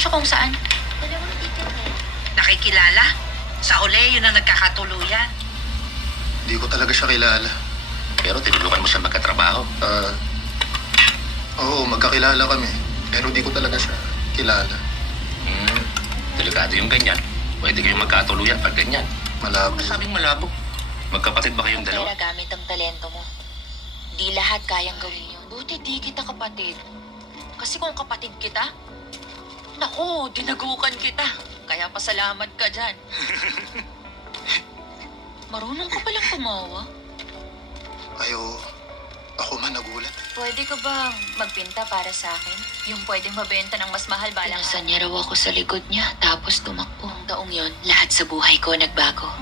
siya kung saan. Nakikilala? Sa uli, yun ang nagkakatuluyan. Hindi ko talaga siya kilala. Pero tinulungan mo siya magkatrabaho. Oo, magkakilala kami. Pero di ko talaga siya kilala. Delikado yung ganyan. Pwede kayong magkatuluyan pag ganyan. Malabo. Ano sabing malabo? Magkapatid ba kayong dalawa? Pera gamit ang talento mo. Di lahat kayang gawin yun. Buti di kita kapatid. Kasi kung kapatid kita, naku, dinagukan kita. Kaya pasalamat ka dyan. Marunong ka palang tumawa. Ako man nagulat. Pwede ka bang magpinta para sa akin? Yung pwedeng mabenta ng mas mahal balang. Pinasan niya raw ako sa likod niya, tapos tumakbo. Ang taong yon, lahat sa buhay ko nagbago.